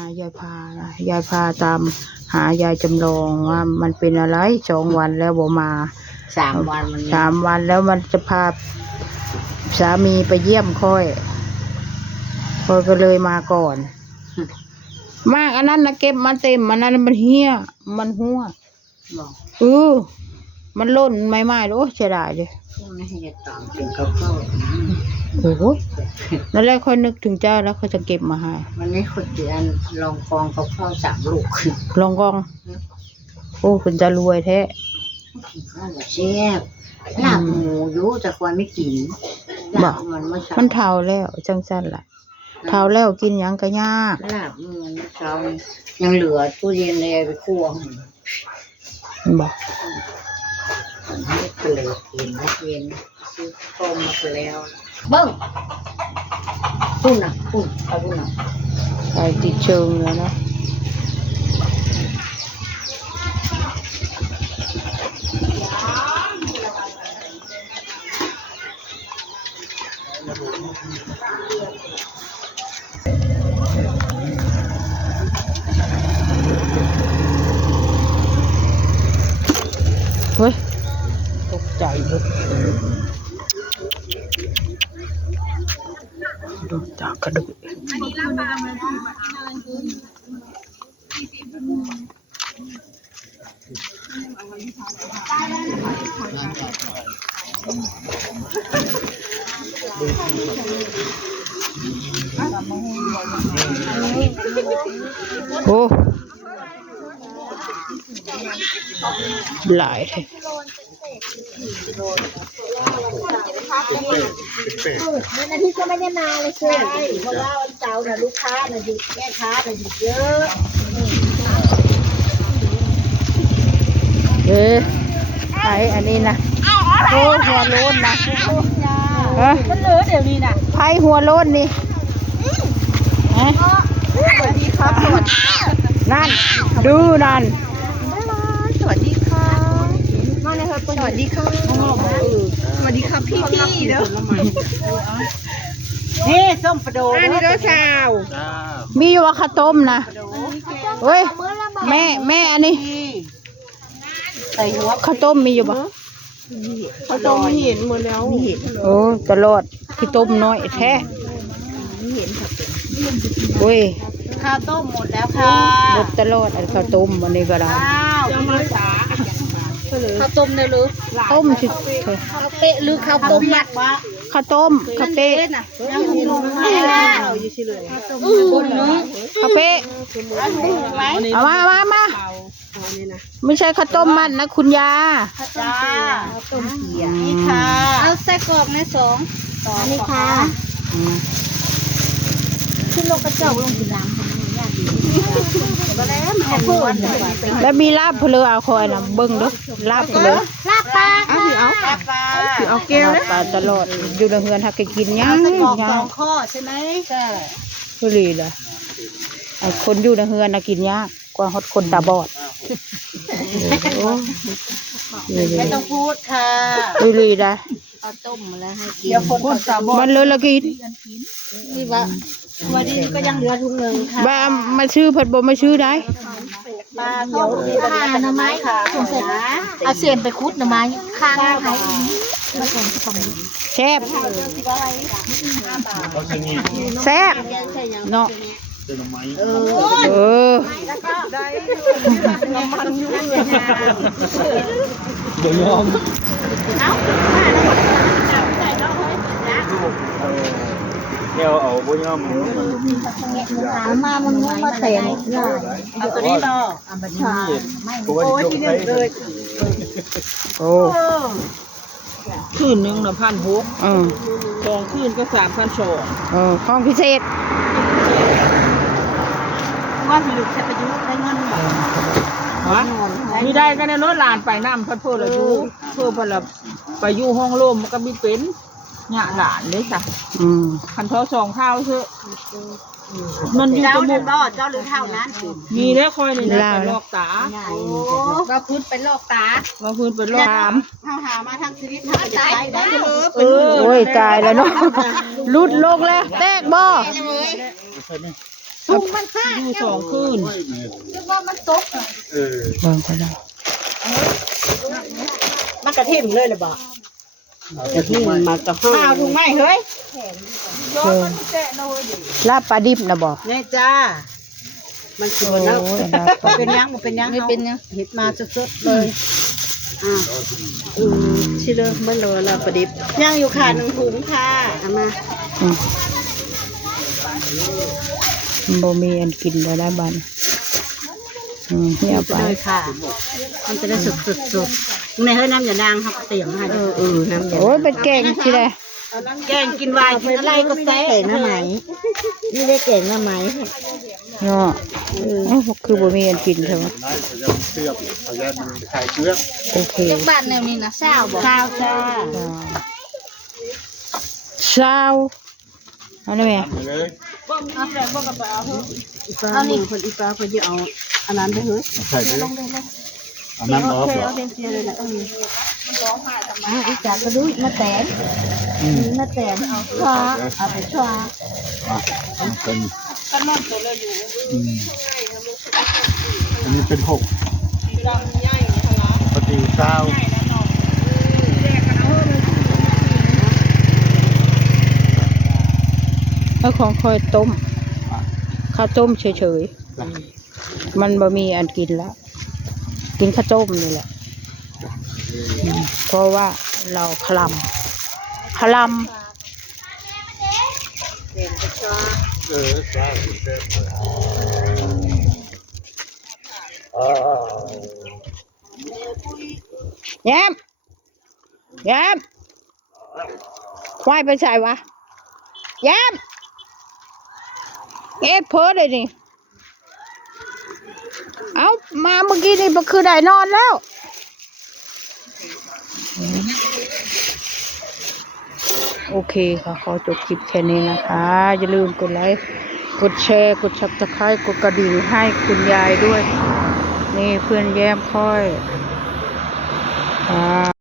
ายายพานะยายพาตามหายายจำลองว่ามันเป็นอะไร2 วันแล้วบ่มา3 วัน3 วันแล้วมันจะพาสามีไปเยี่ยมค่อยก็เลยมาก่อนมากอันนั้นนะเก็บมาเต็มอันนั้นมันเหี้ยมันหัวบอกมันล่นไม่โอ้เสียดายเลยไม่ให้ตามกินข้าวเข้า โอ้โหนั่นแหละค่อยนึกถึงเจ้าแล้วเขาจะเก็บมาให้วันนี้คนเดือนลองกองข้าวเข้า3 ลูกลองกองโอ้คุณจะรวยแท้ข้าวแซ่บลาบหมูอยู่แต่ควรไม่กินลาบมันเท่าแล้วจังสั้นล่ะเท่าแล้วกินหยังก็ยากลาบหมูเช้ายังเหลือตู้เย็นเลยไปคั่วบอกไม่เกลือกินไม่เย็นซื้อต้มมาแล้วเบิ้งปุ้นเอาปุ้นไปติดเชิงเลยนะเฮ้ยตกใจเลยดูจากกระดูกโอ้หลายเลยวันอาทิตย์ก็ไม่ได้มาเลยใช่เพราะว่าวันเสาร์น่ะลูกค้าน่ะหยุดแม่ค้าน่ะหยุดเยอะไออันนี้นะโอ้หัวโล้นนะมันเหลือเดี๋ยวนี้นะไผ่หัวโล้นนี่สวัสดีครับสวัสดีนั่นดูนั่นสวัสดีค่ะมาเลยครับสวัสดีค่ะสวัสดีครับพี่เด้อนี่ส้มปลาโดอันนี้ด้วยชาวมีอยู่ว่าข้าวต้มนะเฮ้ยแม่อันนี้ใส่หัวข้าวต้มมีอยู่ปะเขาต้มไม่เห็นหมดแล้วโอ้ตลอดข้าวต้มน้อยแท้ไม่เห็นค่ะโอ้ยข้าวต้มหมดแล้วค่ะหมดตลอดข้าวต้มวันนี้ก็ได้จะมาสาข้าวต้มเนี่ยหรือต้มสิข้าวเป๊ะหรือข้าวต้มมัดวะข้าวต้มข้าวเป๊ะยังงงไม่ได้ข้าวเป๊ะเอามาไม่ใช่ข้าวต้มมัดนะคุณยาจ้าต้มเขียนี่ค่ะเอาไส้กรอกใน2นี่ค่ะขึ้นลงกระจกลงสีดำแล้วมีลาบเพลือเอาคอยนะเบิ้งด้วยลาบเพลือลาบปลาเอาแก้วปลาตลอดอยู่ในเฮือนหักกินยัง2 ข้อใช่ไหมใช่ก็เลยล่ะคนอยู่ในเฮือนกินยากกว่าคนตาบอดไม่ต้องพูดค่ะเลยได้เอาต้มมาแล้วให้กินเดี๋ยวคนตาบอดมันเลยละกินนี่วะวันนี้ก็ยังเหลือถุงนึงค่ะบ้ามาชื่อผัดบ่มาชื่อได้ปลาเดี๋ยวหาหน่อไม้ค่ะเอาเสียมไปคุดหน่อไม้ข้างหายมาส่งตรงนี้แซ่บแซ่บเนาะเดี๋ยวยอมเดี๋ยวเอาบุญยอมมามันมาเตะเอาตัวนี้รอเอามาชาโอ้ยที่นี่เลยโอ้คืนนึงนะ1,6002 คืนก็3,200ของพิเศษว่าสิลูกจะไปยุ่งได้เงินบ่มีได้ก็ในรถหลานไปน้ำเพิ่นละอยู่เพิ่นละไปอยู่ห้องลมมันก็มีเป็นเนี่ยหลานเลยจ้ะคันเท่า2 เท่าเถอะมันอยู่ตรงมุกเจ้าหรือเท่านั้นมีได้คอยในนั้นไปลอกตาก็พื้นไปลอกตาว่าพื้นไปลอกหามาทางชีวิตทางใจได้โอ้ยตายแล้วเนาะลุดลงแล้วแตกบ่ พุ่งมันห้า อยู่สองคืน นึกว่ามันตกอ่ะ เบิ่งก็ได้ มันกระทิ่มเลยเลยบอกกระทิ่มมากระห้า ข้าวถุงไม้เฮ้ย เชิญลาบปลาดิบนะบ่ แน่จ้ามันส โอ้ วยนะ ยอันนั้นก็ เป็นยังมันเป็นยัง ไม่เป็นยัง เห็ดมาสดๆเลยชิเลยเมื่อเลยละประดิบย่างอยู่ค่ะหนึ่งถุงค่ะเอามา อืมบ่มีอันกินแล้วได้บันนี่เอาไป เลยค่ะ มันจะได้สุดๆในเฮ้ยน้ำอย่านางครับเตียงให้น้ำอย่า โอ้ยเป็นแกงสิได้ แกงกินวายกินอะไรก็แซ่เก่งนะไหมนี่ได้เก่งนะไหม เนาะคือบ่มีอันกินใช่ไหมโอเค จากบ้านแนวนี้นะเศร้าบอก ข้าวจ้า เช้าอันนี้แม่ อีฟ้ามือคนอีฟ้าคนจะเอาอันนั้นไปเฮ้ย ใช่ดิอันนั้นออฟเหรอ อีจากกระดูกมาแตนมาแตนเอาชวาเอาไปชวา เป็นอันนี้เป็น6ปกติเช้า แล้วของค่อยต้มข้าวต้มเฉยๆมันบ่มีอันกินแล้ว กินข้าวต้มนี่แหละเพราะว่าเราคลำ ใช่แย้มแย้มควายไปใส่วะแย้มเอ็ดเพ้อเลยนี่เอามาเมื่อกี้นี่มันคือได้นอนแล้วโอเคค่ะขอจบคลิปแค่นี้นะคะ อย่าลืมกดไลค์กดแชร์กดซับสไครต์กดกระดิ่งให้คุณยายด้วย นี่เพื่อนแย้มค่อย